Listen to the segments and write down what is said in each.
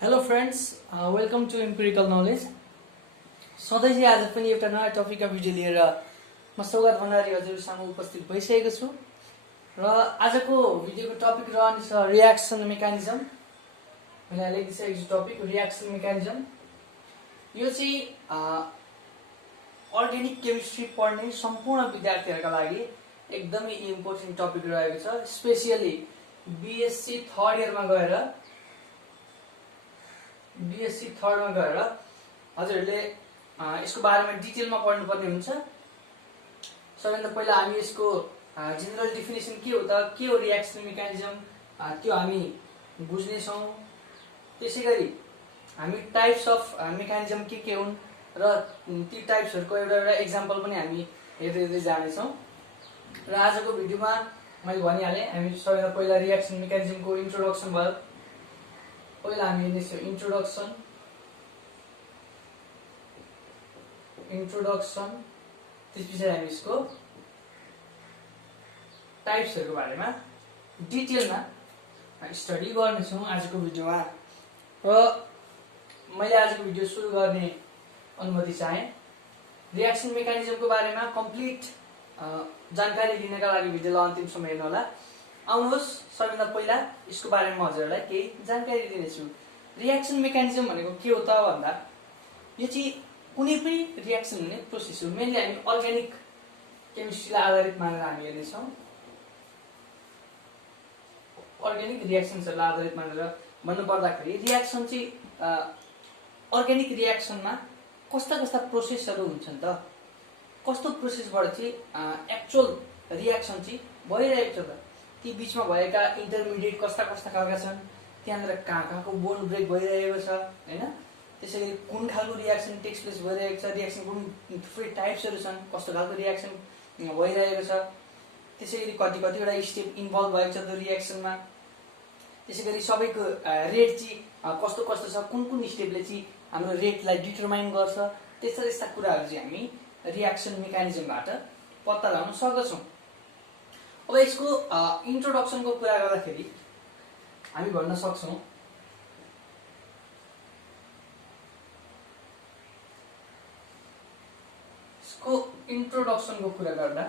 Hello friends, welcome to Empirical Knowledge. सधैँ चाहिँ आज पनि एउटा नयाँ टपिकका भिडियो लिएर म सौगात भण्डारी हजुरसँग उपस्थित भइसकेको छु र आजको भिडियोको टपिक रहनेछ रियाक्सन मेकानिजम। मैले लेखिसकेको छु टपिक रियाक्सन मेकानिजम। यो चाहिँ अर्ग्यानिक केमिस्ट्री पढ्ने सम्पूर्ण विद्यार्थीहरूका लागि एकदमै इम्पोर्टेन्ट टपिक रहेको छ। स्पेसियली बीएससी थर्ड इयरमा गएर हजुरहरूले यसको बारेमा डिटेलमा पढ्नुपर्ने हुन्छ। सबैभन्दा पहिला हामी यसको जेनरल डेफिनेसन के हो त, के हो रियाक्सन मेकानिजम, त्यो हामी बुझ्नेछौँ। त्यसैगरी हामी टाइप्स अफ मेकानिजम के हुन् र ती टाइप्सहरूको एउटा एक्जाम्पल पनि हामी हेर्दै जानेछौँ। र आजको भिडियोमा मैले भनिहालेँ, हामी सबैभन्दा पहिला रियाक्सन मेकानिजमको इन्ट्रोडक्सन भयो। पहिला हामी हेर्नेछौँ इन्ट्रोडक्सन, त्यस पछाडि हामी यसको टाइप्सहरूको बारेमा डिटेलमा स्टडी गर्नेछौँ आजको भिडियोमा। र मैले आजको भिडियो सुरु गर्ने अनुमति चाहेँ। रियाक्सन मेकानिजमको बारेमा कम्प्लिट जानकारी लिनका लागि भिडियोलाई अन्तिमसम्म हेर्नुहोला। आउनुहोस्, सबैभन्दा पहिला यसको बारेमा म हजुरहरूलाई केही जानकारी दिनेछु। रियाक्सन मेकानिजम भनेको के हो त भन्दा, यो चाहिँ कुनै पनि रियाक्सन हुने प्रोसेस हो। मेनली हामी अर्ग्यानिक केमिस्ट्रीलाई आधारित मानेर हामी हेर्नेछौँ। अर्ग्यानिक रियाक्सन्सहरूलाई आधारित मानेर भन्नुपर्दाखेरि रियाक्सन चाहिँ अर्ग्यानिक रियाक्सनमा कस्ता कस्ता प्रोसेसहरू हुन्छन् त, कस्तो प्रोसेसबाट चाहिँ एक्चुअल रियाक्सन चाहिँ भइरहेको छ त, ती बिचमा भएका इन्टरमिडिएट कस्ता कस्ता खालका छन्, त्यहाँनिर कहाँको बोन्ड ब्रेक भइरहेको छ होइन, त्यसैगरी कुन खालको रियाक्सन टेक्स प्लेस भइरहेको छ, रियाक्सन कुन थुप्रै टाइप्सहरू छन्, कस्तो खालको रियाक्सन भइरहेको छ, त्यसैगरी कतिवटा स्टेप इन्भल्भ भएको छ त्यो रियाक्सनमा, त्यसैगरी सबैको रेट चाहिँ कस्तो कस्तो छ, कुन कुन स्टेपले चाहिँ हाम्रो रेटलाई डिटरमाइन गर्छ, त्यस्ता कुराहरू चाहिँ हामी रियाक्सन मेकानिजमबाट पत्ता लगाउन सक्दछौँ। अब यसको इन्ट्रोडक्सनको कुरा गर्दाखेरि हामी भन्न सक्छौँ यसको इन्ट्रोडक्सनको कुरा गर्दा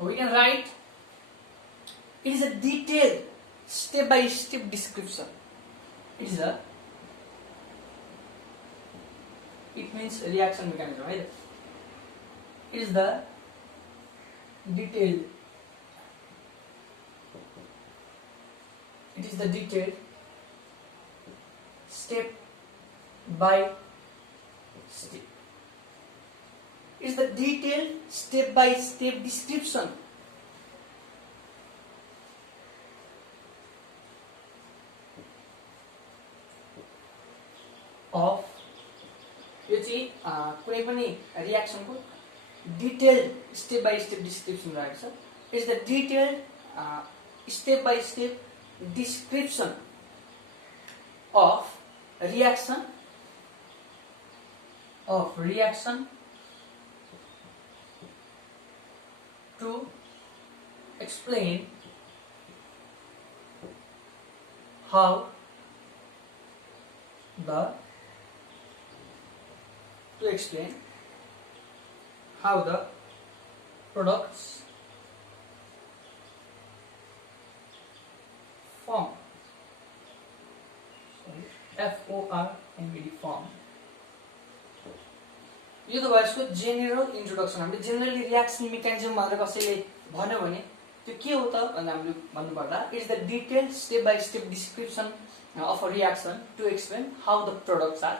we can write it is a detailed step by step description. It means reaction mechanism, right? It is the detailed step by step. It is the detailed step by step description of यो चाहिँ कुनै पनि रियाक्सनको detailed step by step description रहेको छ। It's the detailed step by step description of reaction to explain how the products form. FORMED form. यो त भयो यसको जेनरल इन्ट्रोडक्सन। हामीले जेनरली रियाक्सन मेकानिजम भनेर कसैले भन्यो भने त्यो के हो त भन्दा हामीले भन्नुपर्दा it's the detailed step by step description of a reaction to explain how the products are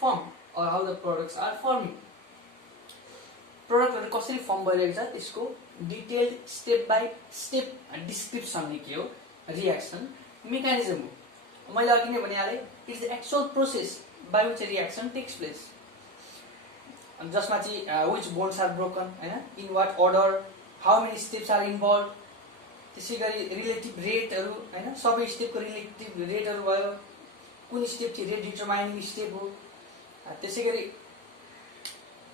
form or how the products are forming. प्रोडक्टहरू कसरी फर्म भइरहेको छ त्यसको detailed step by step description नै के हो, रियाक्सन मेकानिजम हो। मैले अघि नै भनिहालेँ, it's the actual process by which reaction takes place, जसमा चाहिँ विच बोन्ड्स आर ब्रोकन होइन, in what order, how many steps are involve, त्यसै गरी रिलेटिभ रेटहरू होइन, सबै स्टेपको रिलेटिभ रेटहरू भयो, कुन स्टेप चाहिँ रेट डिटरमाइनिङ स्टेप हो। त्यसै गरी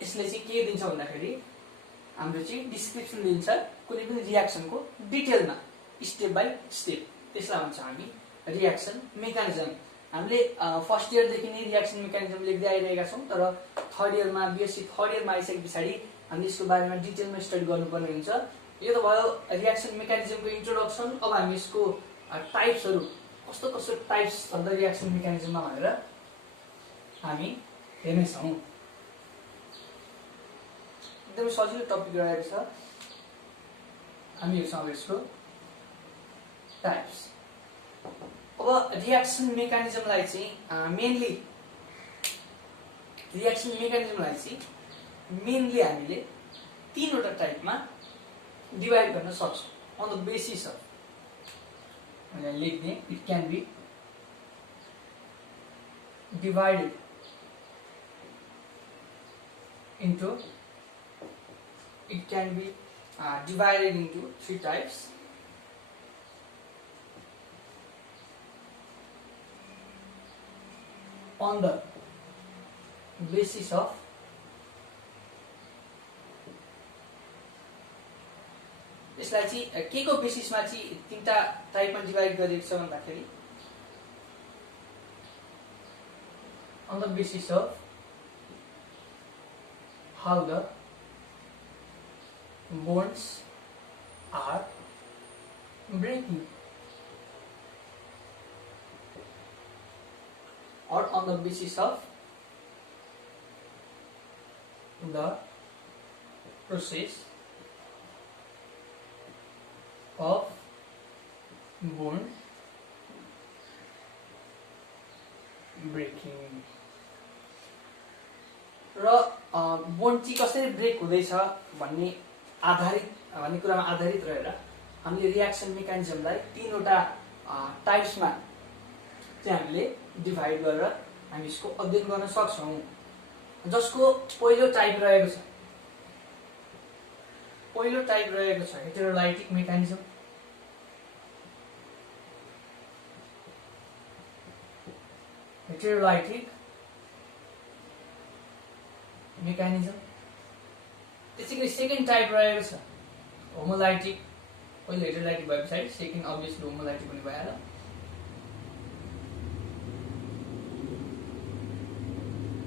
यसले चाहिँ के दिन्छ भन्दाखेरि हाम्रो चाहिँ डिस्क्रिप्सन दिन्छ कुनै पनि रियाक्सनको डिटेलमा स्टेप बाई स्टेप, त्यसलाई भन्छ हामी रियाक्सन मेकानिजम। हामीले फर्स्ट इयरदेखि नै रियाक्सन मेकानिजम लेख्दै आइरहेका छौँ, तर थर्ड इयरमा बिएससी थर्ड इयरमा आइसके पछाडि हामीले यसको बारेमा डिटेलमा स्टडी गर्नुपर्ने हुन्छ। यो त भयो रियाक्सन मेकानिजमको इन्ट्रोडक्सन। अब हामी यसको टाइप्सहरू कस्तो कस्तो टाइप्स छन् त रियाक्सन मेकानिजममा भनेर हामी हेर्नेछौँ। एकदमै सजिलो टपिक रहेको छ। हामी हेर्छौँ यसको टाइप्स। अब रियाक्सन मेकानिजमलाई चाहिँ मेनली हामीले तीनवटा टाइपमा डिभाइड गर्न सक्छौँ अन द बेसिस अफ, मैले लेख्ने, it can be divided into three types. On the basis of यसलाई चाहिँ के को बेसिसमा चाहिँ तीनटा टाइपमा डिभाइड गरिएको छ भन्दाखेरि on the basis of how the bonds are breaking, or on the basis of the process of bond breaking. र बोन्ड चाहिँ कसरी ब्रेक हुँदैछ भन्ने कुरामा आधारित रहेर हामीले रियाक्सन मेकानिजमलाई तीनवटा टाइप्समा चाहिँ हामीले डिभाइड गरेर हामी यसको अध्ययन गर्न सक्छौँ। जसको पहिलो टाइप रहेको छ हेटेरोलाइटिक मेकानिजम। त्यसैगरी सेकेन्ड टाइप रहेको छ होमोलाइटिक। पहिलो हेटेरोलाइटिक भए पछाडि सेकेन्ड अभियसली होमोलाइटिक पनि भइहाल्यो।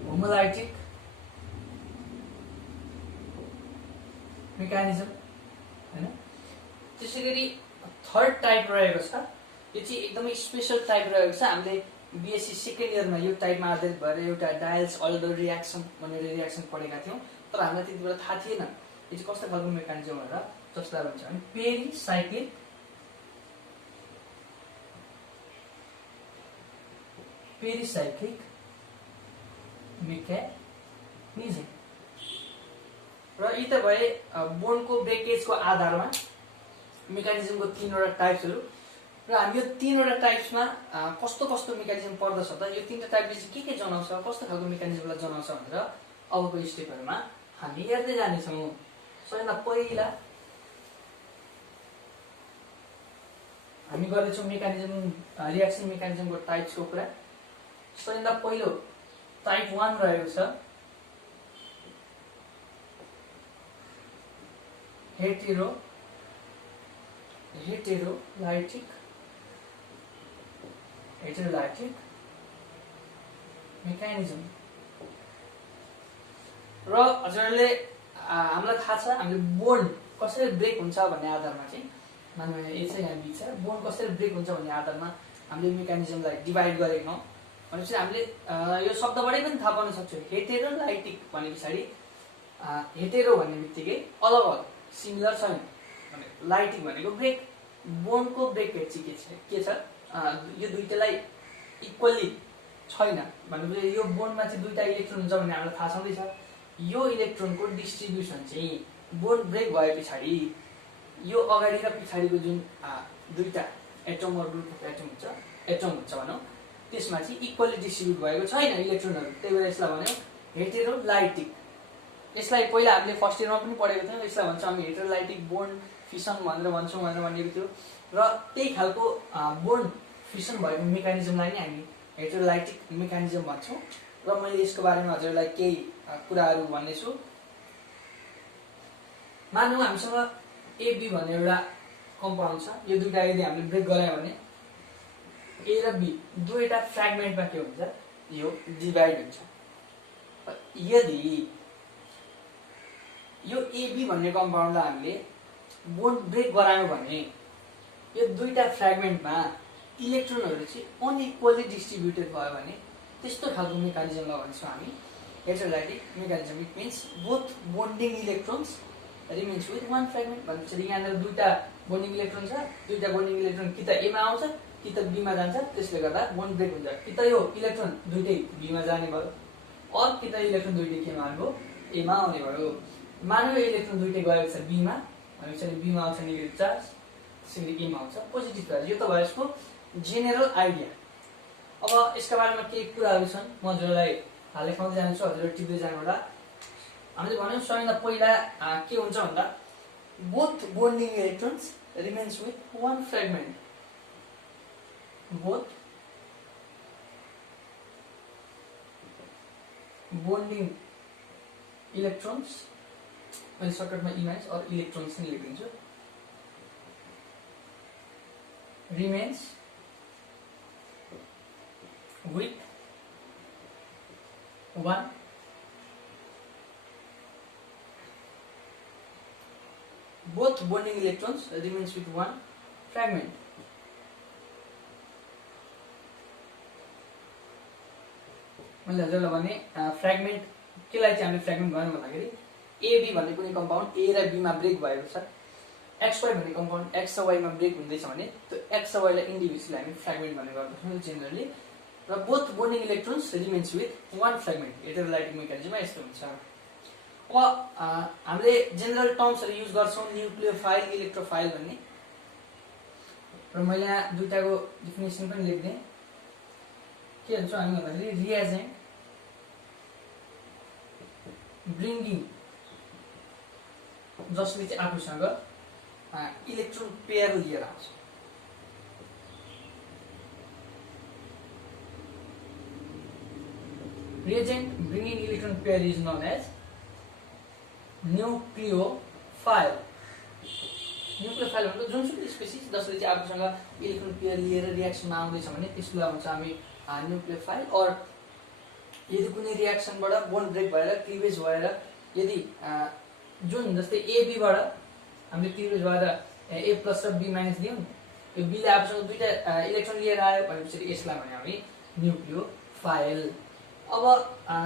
होमोलाइटिक मेकानिजम हैन। त्यसैगरी थर्ड टाइप रहेको छ, यो चाहिँ एकदमै स्पेशल टाइप रहेको छ। हामीले बिएससी सेकेन्ड इयरमा यो टाइपमा आधारित भएर एउटा डायल्स अल्डर रियाक्सन भनेर रियाक्सन पढेका थियौँ, तर हामीलाई त्यति बेला थाहा थिएन यो चाहिँ कस्तो खालको मेकानिजम भनेर। जसलाई भन्छ भने पेरिसाइक्लिक मेकानिजम। र यी त भए बोन्डको ब्रेकेजको आधारमा मेकानिजमको तीनवटा टाइप्सहरू। र हामी यो तीनवटा टाइप्समा कस्तो मेकानिजम पर्दछ त, यो तीनवटा टाइपले चाहिँ के जनाउँछ, कस्तो खालको मेकानिजमलाई जनाउँछ भनेर अबको स्टेपहरूमा हामी हेर्दै जानेछौँ। सबैभन्दा पहिला हामी गर्दैछौँ रियाक्सन मेकानिजमको टाइप्सको कुरा। सबैभन्दा पहिलो टाइप 1 रहेको छ हेटेरोलाइटिक मेकानिजम। र हजुरहरूले हामीलाई थाहा छ हामीले बोन्ड कसरी ब्रेक हुन्छ भन्ने आधारमा चाहिँ मानव यसै यहाँ बिच बोन्ड कसरी ब्रेक हुन्छ भन्ने आधारमा हामीले मेकानिजमलाई डिभाइड गरेको हौँ। भनेपछि हामीले यो शब्दबाटै पनि थाहा पाउन सक्छौँ। हेटेरोलाइटिक भने पछाडि हेटेरो भन्ने बित्तिकै अलग अलग सिमिलर छैन भने लाइटिक भनेको ब्रेक, बोन्डको ब्रेकेज चाहिँ के छ यो दुईटालाई इक्वल्ली छैन भनेपछि यो बोन्डमा चाहिँ दुईटा इलेक्ट्रोन हुन्छ भन्ने हामीलाई थाहा छँदैछ। यो इलेक्ट्रोनको डिस्ट्रिब्युसन चाहिँ बोन्ड ब्रेक भए पछाडि यो अगाडि र पछाडिको जुन दुईटा एटम वा ग्रुप अफ एटम हुन्छ भनौँ, त्यसमा चाहिँ इक्वल्ली डिस्ट्रिब्युट भएको छैन इलेक्ट्रोनहरू। त्यही भएर यसलाई भन्यो हेटेरोलाइटिक। यसलाई पहिला हामीले फर्स्ट इयरमा पनि पढेको थियौँ। यसलाई भन्छौँ हामी हेटेरोलाइटिक बोन्ड फिसन भनेर भन्छौँ भनेर भनिएको थियो। र त्यही खालको बोन्ड फिसन भएको मेकानिजमलाई नै हामी हेटेरोलाइटिक मेकानिजम भन्छौँ। र मैले यसको बारेमा हजुरलाई केही कुराहरू भन्नेछु। मानौँ हामीसँग AB भन्ने एउटा कम्पाउन्ड छ। यो दुईटा यदि हामीले ब्रेक गरायो भने ए र बी दुईटा फ्र्यागमेन्टमा के हुन्छ, यो डिभाइड हुन्छ। यदि यो एबी भन्ने कम्पाउन्डलाई हामीले बोन्ड ब्रेक गरायौँ भने यो दुईटा फ्र्यागमेन्टमा इलेक्ट्रोनहरू चाहिँ अनइक्वली डिस्ट्रिब्युटेड भयो भने त्यस्तो खालको मेकानिजमलाई भन्छौँ हामी heterolytic mechanism. It means both bonding electrons remains with one fragment भनेपछि यहाँनिर दुईटा बोन्डिङ इलेक्ट्रोन छ, दुईटा बोन्डिङ इलेक्ट्रोन कि त एमा आउँछ कि त बीमा जान्छ, त्यसले गर्दा बोन्ड ब्रेक हुन्छ। कि त यो इलेक्ट्रोन दुईटै बीमा जाने भयो और कि त इलेक्ट्रोन दुईटै केमा आएको एमा आउने भयो। मानव यो इलेक्ट्रोन दुईटै गएको छ बीमा भनेपछि बीमा आउँछ नेगेटिभ चार्ज, त्यसैले एमा आउँछ पोजिटिभ चार्ज। यो त भयो यसको जेनरल आइडिया। अब यसका बारेमा केही कुराहरू छन्, म हजुरलाई लेखाउँदै जान्छु, हजुरले टिप्दै जानु होला। हामीले भन्यौँ सबैभन्दा पहिला के हुन्छ भन्दा both bonding electrons remains with one fragment. Both bonding electrons, मैले सर्टकटमा इमाइज और इलेक्ट्रोन्स नै लेखिदिन्छु, remains with one both bonding electrons remains with one fragment। मैले हजुरलाई भने फ्र्यागमेन्ट केलाई चाहिँ हामीले फ्र्यागमेन्ट भन्यौँ भन्दाखेरि एबी भन्ने कुनै कम्पाउन्ड ए र बीमा ब्रेक भएको छ, एक्सवाई भन्ने कम्पाउन्ड एक्स र वाईमा ब्रेक हुँदैछ भने त्यो एक्स र वाईलाई इन्डिभिजुअली हामी फ्र्यागमेन्ट भन्ने गर्दछौँ जेनरली। र both bonding electrons remains with one fragment heterolytic मेकानिजममा यस्तो हुन्छ। अब हामीले जेनरल टर्म्सहरू युज गर्छौँ न्युक्लियोफाइल इलेक्ट्रोफाइल भन्ने, र मैले यहाँ दुईटाको डेफिनेसन पनि लेख्दिएँ। के भन्छौँ हामी भन्दाखेरि रिएजेन्ट ब्रिङ्गिङ जसले चाहिँ आफूसँग इलेक्ट्रोन पेयर लिएर आउँछ। Reagent bringing electron pair is known as nucleophile। न्युक्लियोफाइल भनेको जुनसुकै स्पेसिस जसले चाहिँ आफूसँग इलेक्ट्रोन पेयर लिएर रियाक्सनमा आउँदैछ भने त्यसलाई भन्छ हामी न्युक्लियोफाइल। और यदि कुनै रियाक्सनबाट बोन्ड ब्रेक भएर क्लिभेज भएर यदि जुन जस्तै एबीबाट हामीले क्लिभेज भएर ए प्लस र बी माइनस दियौँ, यो बीले आफूसँग दुईटा इलेक्ट्रोन लिएर आयो भनेपछि यसलाई भने हामी न्युक्लियोफाइल। अब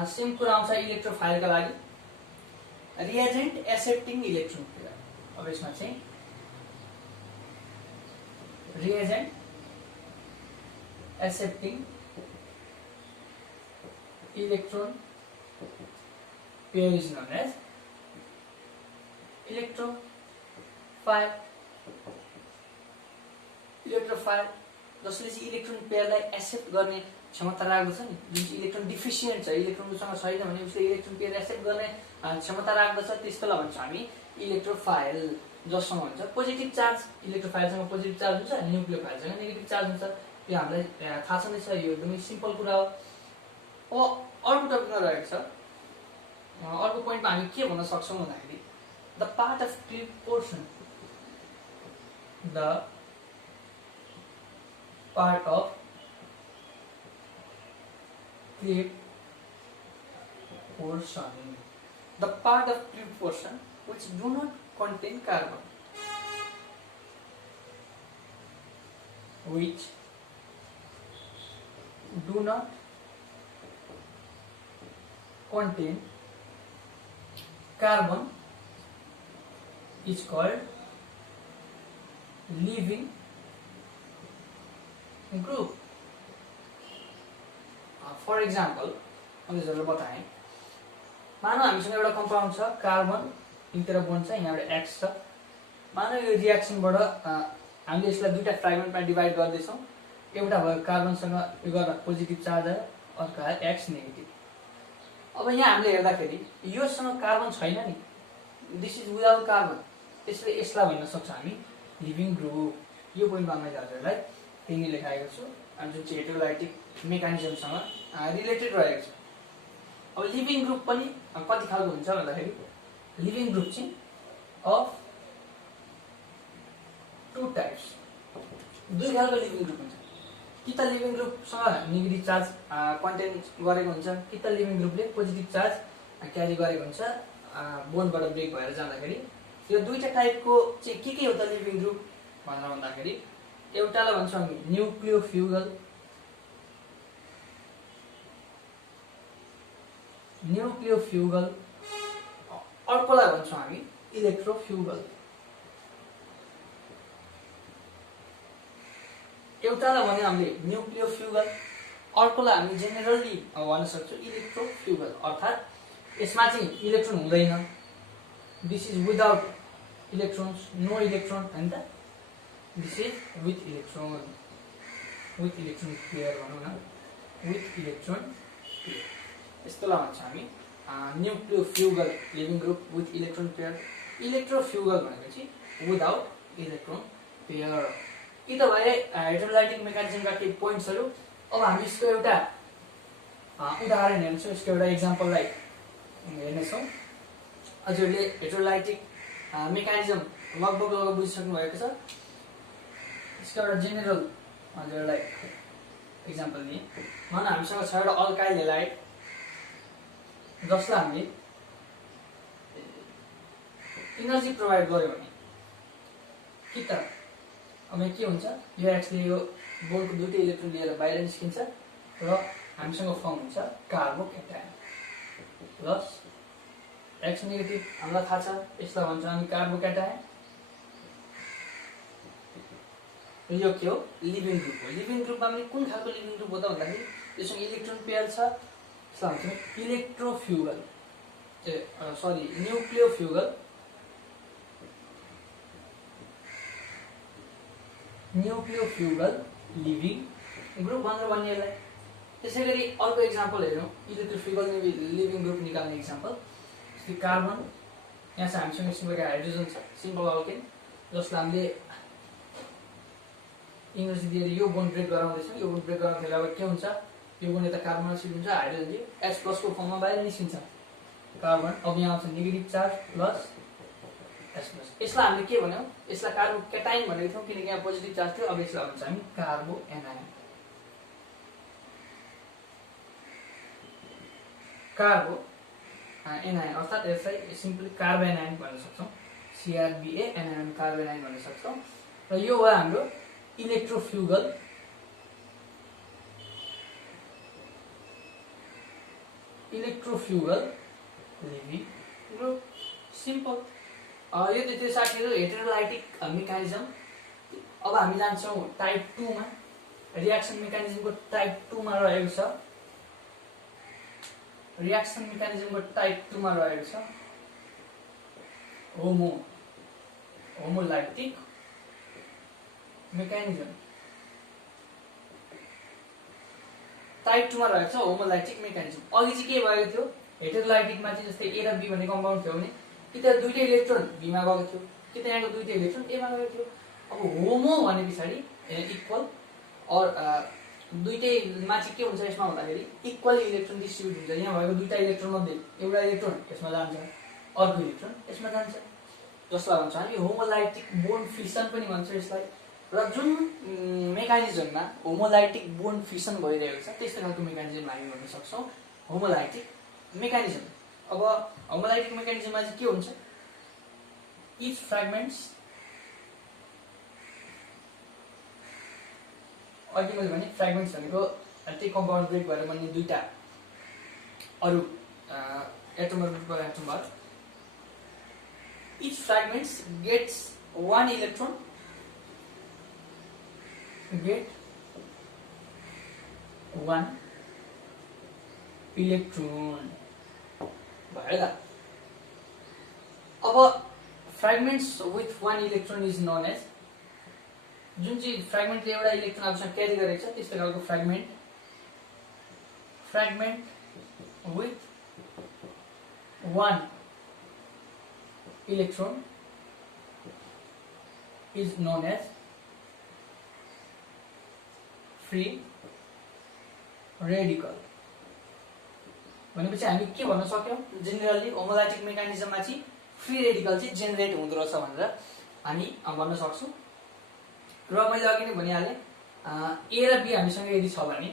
सेम कुरा आउँछ इलेक्ट्रोफाइलका लागि रिएजेन्ट एक्सेप्टिङ इलेक्ट्रोन पेयर। अब यसमा चाहिँ reagent accepting electron pair is known as electrophile. Electrophile जसले चाहिँ इलेक्ट्रोन पेयरलाई एक्सेप्ट गर्ने क्षमता राख्दछ नि, जुन चाहिँ इलेक्ट्रोन डिफिसियन्ट छ, इलेक्ट्रोन उसँग छैन भने उसले इलेक्ट्रोन पेयर एक्सेप्ट गर्ने क्षमता राख्दछ, त्यस्तोलाई भन्छ हामी इलेक्ट्रोफाइल। जससँग हुन्छ पोजिटिभ चार्ज, इलेक्ट्रोफाइलसँग पोजिटिभ चार्ज हुन्छ, न्युक्लियोफाइलसँग नेगेटिभ चार्ज हुन्छ। यो हामीलाई थाहा छँदैछ, यो एकदमै सिम्पल कुरा हो। अब अर्को टपिकमा रहेको छ, अर्को पोइन्टमा हामी के भन्न सक्छौँ भन्दाखेरि the part of clip portion, the part of clip portion, the part of clip portion which do not contain carbon, which do not contain carbon is called leaving group। For example मैले हजुरलाई बताएँ, मानव हामीसँग एउटा compound छ carbon, यहाँतिर bond छ, यहाँबाट एक्स छ। मानव यो रियाक्सनबाट हामीले यसलाई दुईटा फ्र्यागमेन्टमा डिभाइड गर्दैछौँ, एउटा भयो कार्बनसँग यो गर्दा पोजिटिभ चार्ज आयो, अर्को आयो एक्स नेगेटिभ। अब यहाँ हामीले हेर्दाखेरि योसँग कार्बन छैन नि, दिस इज विदाउट कार्बन, त्यसले यसलाई भन्न सक्छ हामी लिभिङ ग्रुप। यो पोइन्टमा मैले हजुरलाई त्यही नै लेखाएको छु, जुन चाहिँ हेटेरोलाइटिक मेकानिजमसँग रिलेटेड रहेको छ। अब लिभिङ ग्रुप पनि कति खालको हुन्छ भन्दाखेरि लिभिङ ग्रुप चाहिँ अफ टु टाइप्स, दुई खालको लिभिङ ग्रुप हुन्छ। कि त लिभिङ ग्रुपसँग नेगेटिभ चार्ज कन्टेन गरेको हुन्छ, कि त लिभिङ ग्रुपले पोजिटिभ चार्ज क्यारी गरेको हुन्छ बोन्डबाट ब्रेक भएर जाँदाखेरि। यो दुईटा टाइपको चाहिँ के हो त लिभिङ ग्रुप भनेर भन्दाखेरि एउटालाई भन्छौँ हामी न्युक्लियोफ्युगल, अर्कोलाई भन्छौँ हामी इलेक्ट्रोफ्युगल। एउटालाई भन्यो हामीले न्युक्लियोफ्युगल, अर्कोलाई हामी जेनेरली भन्न सक्छौँ इलेक्ट्रोफ्युगल, अर्थात् यसमा चाहिँ इलेक्ट्रोन हुँदैन, this is without electrons, no electron हैन त, this is with electron pair भनौँ न, विथ इलेक्ट्रोन पेयर, यस्तोलाई भन्छ हामी nucleofugal leaving group with electron pair. Electrofugal भनेको चाहिँ विदाउट इलेक्ट्रोन पेयर। यी त भए हाइड्रोलाइटिक मेकानिजमका केही पोइन्ट्सहरू। अब हामी यसको एउटा उदाहरण हेर्छौँ, यसको एउटा इक्जाम्पललाई हेर्नेछौँ। हजुरले हाइड्रोलाइटिक मेकानिजम लगभग बुझिसक्नु भएको छ। यसको एउटा जेनरल हजुरलाई इक्जाम्पल दिएँ। भन हामीसँग छ एउटा अल्काइल हेलाइड जसलाई हामीले इनर्जी प्रोभाइड गर्यो भने कि त अब के हुन्छ, यो एक्सले यो बोन्डको दुईटै इलेक्ट्रोन लिएर बाहिर निस्किन्छ र हामीसँग फर्म हुन्छ कार्बोक्याटायन प्लस एक्स नेगेटिभ। हामीलाई थाहा छ यसलाई भन्छ हामी कार्बोक्याटायन। यो के हो, लिभिङ ग्रुप हो। लिभिङ ग्रुपमा पनि कुन खालको लिभिङ ग्रुप हो त भन्दाखेरि यसमा इलेक्ट्रोन पेयर छ, यसलाई भन्छ इलेक्ट्रोफ्युगल न्युक्लियोफ्युगल लिभिङ ग्रुप भनेर भन्ने यसलाई। त्यसै गरी अर्को इक्जाम्पल हेरौँ, इलेक्ट्रोफ्युगल लिभिङ ग्रुप निकाल्ने इक्जाम्पल। जस्तै कार्बन, यहाँ चाहिँ हामीसँग यसमा हाइड्रोजन छ, सिम्पल अल्केन, जसलाई हामीले इनर्जी दिएर यो बोन्ड ब्रेक गराउँदैछौँ। यो बोन्ड ब्रेक गराउँदाखेरि अब के हुन्छ, यो बोन्ड यता कार्बनमा सिफ्ट हुन्छ, हाइड्रोजन चाहिँ एच प्लसको फर्ममा बाहिर निस्किन्छ कार्बन। अब यहाँ आउँछ negative charge plus H plus. यसलाई हामीले के भन्यौँ, यसलाई कार्बोक्याटायन भनेको थियौँ किनकि यहाँ पोजिटिभ चार्ज थियो। अब यसलाई भन्छ हामी कार्बोएनायन। कार्बोएनायन अर्थात् यसलाई सिम्पली कार्बोएनायन भन्न सक्छौँ, CRBANAयन कार्बोएनायन भन्न सक्छौँ। र यो हो हाम्रो इलेक्ट्रोफ्युगल लिभिङ ग्रुप। सिम्पल। यो त त्यो साथीहरू हेटेरोलाइटिक मेकानिजम। अब हामी जान्छौँ टाइप 2 मा। रियाक्सन मेकानिजमको टाइप 2 मा रहेको छ। रियाक्सन मेकानिजमको टाइप 2 मा रहेको छ होमोलाइटिक मेकानिजम। टाइप 2 मा रहेको छ होमोलाइटिक मेकानिजम। अघि चाहिँ के भएको थियो, हेटेरोलाइटिकमा चाहिँ जस्तै ए र बी भन्ने कम्पाउन्ड थियो भने कि त दुईटै इलेक्ट्रोन बीमा गएको थियो, कि त यहाँको दुईटै इलेक्ट्रोन एमा गएको थियो। अब होमो भने पछाडि इक्वल और दुईटैमा चाहिँ के हुन्छ यसमा भन्दाखेरि इक्वली इलेक्ट्रोन डिस्ट्रिब्युट हुन्छ। यहाँ भएको दुईटा इलेक्ट्रोन मध्ये एउटा इलेक्ट्रोन यसमा जान्छ, अर्को इलेक्ट्रोन यसमा जान्छ, जसलाई भन्छ हामी होमोलाइटिक बोन्ड फिसन पनि भन्छ यसलाई। र जुन मेकानिजममा होमोलाइटिक बोन्ड फिसन भइरहेको छ त्यस्तो खालको मेकानिजम हामी भन्न सक्छौँ होमोलाइटिक मेकानिजम। अब होमोलाइटिक मेकानिजममा चाहिँ के हुन्छ, इच फ्रेगमेन्ट्स, अघि मैले भने फ्रेगमेन्ट्स भनेको त्यही कम्पाउन्ड ब्रेक भएर बन्ने दुईटा अरू एटमबाट एटमबाट। Each fragments gets one electron भयो त। अब fragments with 1 electron is known as, जुन चाहिँ फ्रेगमेन्टले एउटा इलेक्ट्रोन आफूसँग क्यारी गरेको छ त्यस्तो खालको fragment with 1 electron is known as free radical। भनेपछि हामी के भन्न सक्यौं, जेनरली होमोलाइटिक मेकानिजममा चाहिँ फ्री रेडिकल चाहिँ जेनेरेट हुँदो रहेछ भनेर हामी भन्न सक्छौं। र मैले अघि नै भनिहालेँ ए र बी हामीसँग यदि छ भने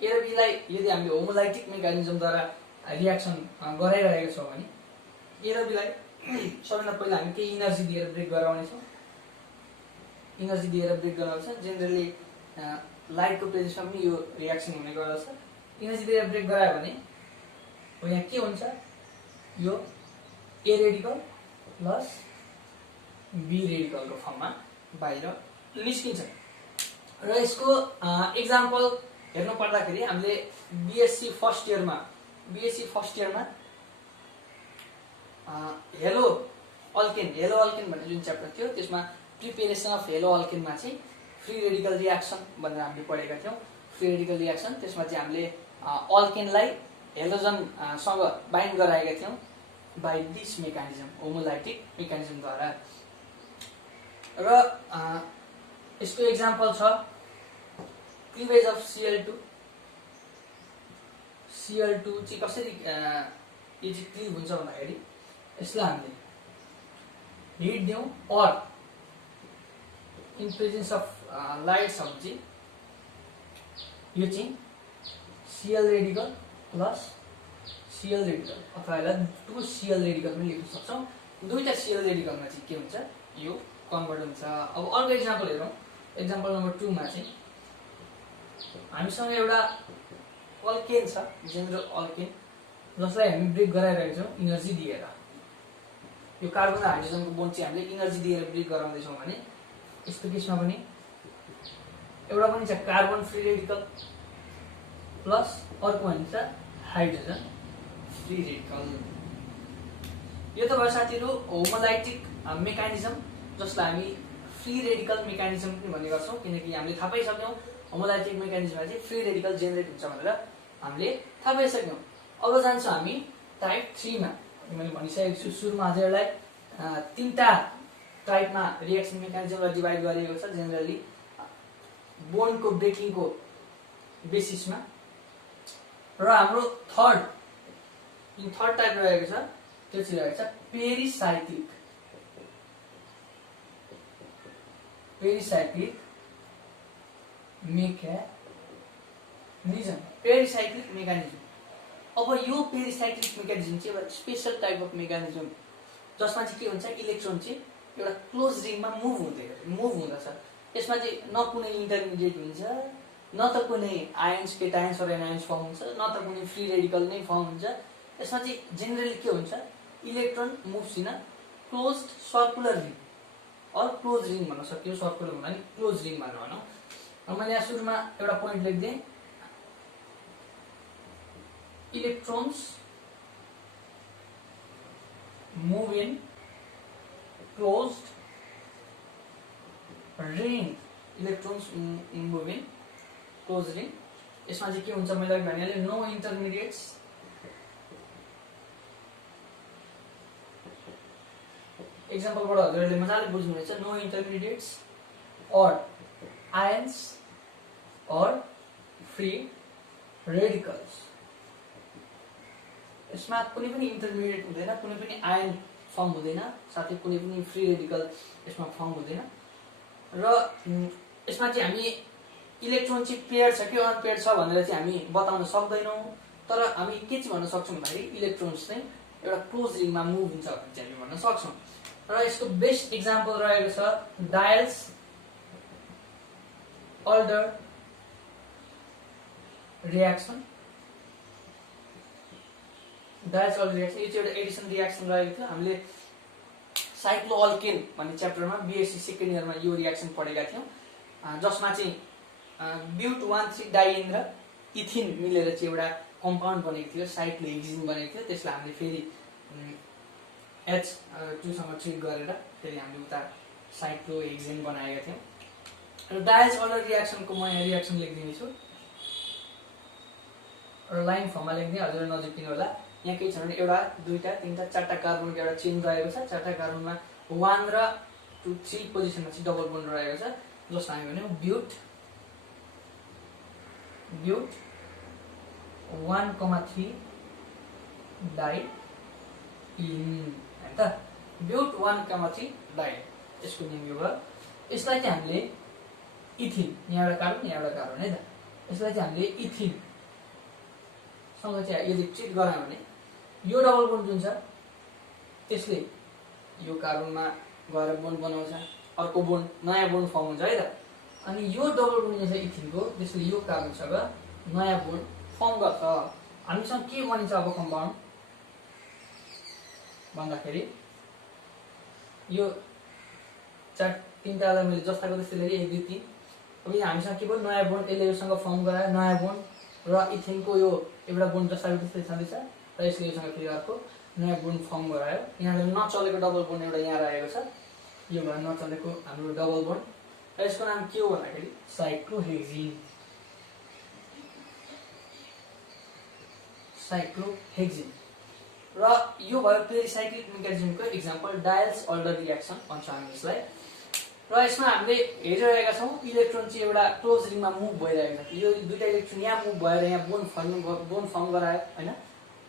ए र बीलाई यदि हामीले होमोलाइटिक मेकानिजमद्वारा रियाक्सन गराइरहेको छौँ भने ए र बीलाई सबैभन्दा पहिला हामी केही इनर्जी दिएर ब्रेक गराउनेछौँ। इनर्जी दिएर ब्रेक गराउँछ। जेनरली लाइटको प्रेजेन्समा पनि यो रियाक्सन हुने गर्दछ। इनर्जी दिएर ब्रेक गरायो भने यहाँ के हुन्छ, यो ए रेडिकल प्लस बी रेडिकलको फर्ममा बाहिर निस्किन्छ। र यसको एक्जाम्पल हेर्नु पर्दाखेरि हामीले बिएससी फर्स्ट इयरमा हेलो अल्केन भन्ने जुन च्याप्टर थियो त्यसमा प्रिपेरेसन अफ हेलो अल्केनमा चाहिँ फ्री रेडिकल रियाक्सन भनेर हामीले पढेका थियौँ। फ्री रेडिकल रियाक्सन त्यसमा चाहिँ हामीले अल्केनलाई हेलोजनसँग बाइन्ड गराएका थियौँ बाई दिस मेकानिजम, होमोलाइटिक मेकानिजमद्वारा। र यसको एक्जाम्पल छ क्लिवेज अफ Cl2 चाहिँ कसरी यो चाहिँ क्लिभ हुन्छ भन्दाखेरि यसलाई हामीले हिट दिउँ or in presence of light छ भने चाहिँ यो चाहिँ Cl radical plus Cl radical अथवा यसलाई 2Cl रेडिकल पनि लेख्न सक्छौँ। दुईटा Cl रेडिकलमा चाहिँ के हुन्छ, यो कन्भर्ट हुन्छ। अब अर्को एक्जाम्पल हेरौँ। एक्जाम्पल नम्बर 2 मा चाहिँ हामीसँग एउटा अल्केन छ, जेनरल अल्केन, जसलाई हामी ब्रेक गराइरहेको छौँ इनर्जी दिएर। यो कार्बन र हाइड्रोजनको बोन्ड चाहिँ हामीले इनर्जी दिएर ब्रेक गराउँदैछौँ भने यस्तो केसमा पनि एउटा पनि छ कार्बन फ्री रेडिकल प्लस अर्को भनिन्छ हाइड्रोजन फ्री रेडिकल। यो त भयो साथीहरू होमोलाइटिक मेकानिजम, जसलाई हामी फ्री रेडिकल मेकानिजम पनि भन्ने गर्छौँ, किनकि हामीले थाहा पाइसक्यौँ होमोलाइटिक मेकानिजममा चाहिँ फ्री रेडिकल जेनेरेट हुन्छ भनेर हामीले थाहा पाइसक्यौँ। अब जान्छौँ हामी टाइप 3 मा। मैले भनिसकेको छु सुरुमा हजुरहरूलाई 3टा टाइपमा रिएक्सन मेकानिजमलाई डिभाइड गरिएको छ, जेनरली बोन्डको ब्रेकिङको बेसिसमा। र हाम्रो थर्ड टाइप रहेको छ, त्यो चाहिँ रहेको छ पेरिसाइक्लिक मेकानिजम। अब यो पेरिसाइक्लिक मेकानिजम चाहिँ एउटा स्पेसल टाइप अफ मेकानिजम, जसमा चाहिँ के हुन्छ, इलेक्ट्रोन चाहिँ एउटा क्लोज रिङमा मुभ हुँदछ। यसमा चाहिँ न कुनै इन्टरमिडिएट हुन्छ, न त कुनै आयन्स केटायन्स र एनायन्स फर्म हुन्छ, न त कुनै फ्री रेडिकल नै फर्म हुन्छ। यसमा चाहिँ जेनरली के हुन्छ, electron moves in closed circular ring or close ring भन्न सकियो। सर्कुलर भन्दा नि क्लोज रिङ भनेर भनौँ। मैले यहाँ सुरुमा एउटा पोइन्ट लेख्दिएँ, electrons move in closed ring. Electrons move in close ring. यसमा चाहिँ के हुन्छ, मैले भनिहालेँ नो इन्टरमिडिएट्स, एक्जाम्पलबाट हजुरहरूले मजाले बुझ्नुहुनेछ। No intermediates or ions or free radicals. यसमा कुनै पनि इन्टरमिडिएट हुँदैन, कुनै पनि आयन फर्म हुँदैन, साथै कुनै पनि फ्री रेडिकल यसमा फर्म हुँदैन। र यसमा चाहिँ हामी इलेक्ट्रोन चाहिँ पेयर छ कि अनपेयर छ भनेर चाहिँ हामी बताउन सक्दैनौँ, तर हामी के चाहिँ भन्न सक्छौँ भन्दाखेरि इलेक्ट्रोन्स चाहिँ एउटा क्लोज रिङमा मुभ हुन्छ भने चाहिँ हामी भन्न सक्छौँ। र यसको बेस्ट एक्जाम्पल रहेको छ dials Alder reaction. Dials Alder reaction यो चाहिँ एउटा एडिसन रियाक्सन रहेको थियो। हामीले साइक्लोअल्केन भन्ने च्याप्टरमा बिएससी सेकेन्ड इयरमा यो रियाक्सन पढेका थियौँ, जसमा चाहिँ ब्युट 1,3 डाइएन र इथिन मिलेर चाहिँ एउटा कम्पाउन्ड बनेको थियो, साइक्लोहेक्सिन बनेको थियो। त्यसलाई हामीले फेरि H2 सँग ट्रिट गरेर फेरि हामीले उता साइक्लोहेक्सिन बनाएका थियौँ। र डायल्स अल्डर रियाक्सनको म यहाँ रियाक्सन लेखिदिने छु र लाइन फर्ममा लेख्ने, हजुरले नजिकिनु होला। यहाँ के छ भने एउटा, दुईटा, तीनटा, चारटा कार्बनको एउटा चेन रहेको छ। चारटा कार्बनमा 1 र 2, 3 पोजिसनमा चाहिँ डबल बोन्ड रहेको छ, जसलाई हामी भन्यौँ ब्युट 1,3 डाइइन हैन त। ब्युट 1,3 डाइइन यसको नेम यो भयो। यसलाई चाहिँ हामीले इथिन, यहाँ एउटा कार्बन यहाँ एउटा कार्बन है त। यसलाई चाहिँ हामीले इथिन सँग चाहिँ यदि ट्रिट गरायो भने यो डबल बोन्ड जुन छ त्यसले यो कार्बनमा गएर बोन्ड बनाउँछ, अर्को बोन्ड नयाँ बोन्ड फर्म हुन्छ है त। अनि यो डबल बोन्ड जुन छ इथिनको त्यसले यो कार्बनसँग नयाँ बोन्ड फर्म गर्छ। हामीसँग के बनिन्छ अब कम्पाउन्ड भन्दाखेरि यो तीनटालाई मैले जस्ताको त्यस्तै लेखेँ 1 2 3। अब यहाँ हामीसँग के भयो नयाँ बोन्ड, यसले योसँग फर्म गरायो नयाँ बोन्ड र इथिनको यो एउटा बोन्ड जस्ताको त्यस्तै छँदैछ र यसले योसँग फेरि अर्को नयाँ बोन्ड फर्म गरायो। यहाँ नचलेको डबल बोन्ड एउटा यहाँ रहेको छ, यो भयो नचलेको हाम्रो डबल बोन्ड र यसको नाम के हो भन्दाखेरि साइक्लोहेक्जिन। साइक्लोहेक्जिन र यो भयो पेरिसाइक्लिक मेकानिजमको एक्जाम्पल, डायल्स अल्डर रियाक्सन भन्छ हामी यसलाई। र यसमा हामीले हेरिरहेका छौँ इलेक्ट्रोन चाहिँ एउटा क्लोज रिङमा मुभ भइरहेको छ। यो दुईटा इलेक्ट्रोन यहाँ मुभ भएर यहाँ बोन्ड फर्म गरायो होइन।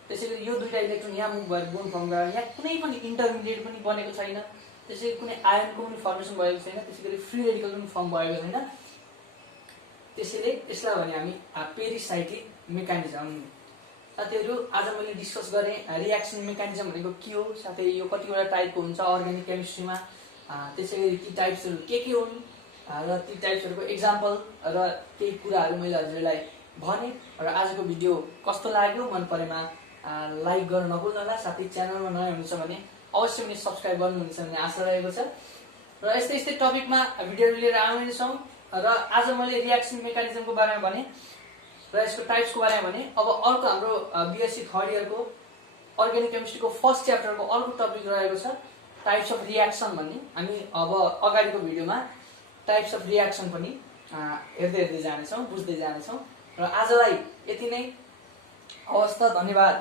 त्यसैगरी यो दुईटा इलेक्ट्रोन यहाँ मुभ भएर बोन्ड फर्म गरायो। यहाँ कुनै पनि इन्टरमिडिएट पनि बनेको छैन, त्यसै कुनै आयनको पनि फर्मेसन भएको छैन, त्यसैगरी फ्री रेडिकल पनि फर्म भएको छैन। त्यसैले यसलाई भने हामी पेरिसाइक्लिक मेकानिजम। साथीहरू आज मैले डिस्कस गरेँ रियाक्सन मेकानिजम भनेको के हो, साथै यो कतिवटा टाइपको हुन्छ अर्ग्यानिक केमिस्ट्रीमा, त्यसैगरी ती टाइप्सहरू के हुन् र ती टाइप्सहरूको एक्जाम्पल र केही कुराहरू मैले हजुरलाई भने। र आजको भिडियो कस्तो लाग्यो, मन परेमा लाइक गर्न नभुल्नु होला। साथै च्यानलमा नयाँ हुनुहुन्छ भने अवश्य पनि सब्सक्राइब गर्नुहुनेछ भन्ने आशा रहेको छ। र यस्तै यस्तै टपिकमा भिडियोहरू लिएर आउनेछौँ। र आज मैले रियाक्सन मेकानिजमको बारेमा भने र यसको टाइप्सको बारेमा भने। अब अर्को हाम्रो बीएससी थर्ड इयरको अर्ग्यानिक केमिस्ट्रीको फर्स्ट च्याप्टरको अर्को टपिक रहेको छ टाइप्स अफ रियाक्सन भन्ने। हामी अब अगाडिको भिडियोमा टाइप्स अफ रियाक्सन पनि हेर्दै जानेछौँ, बुझ्दै जानेछौँ। र आजलाई यति नै। हवस् त, धन्यवाद।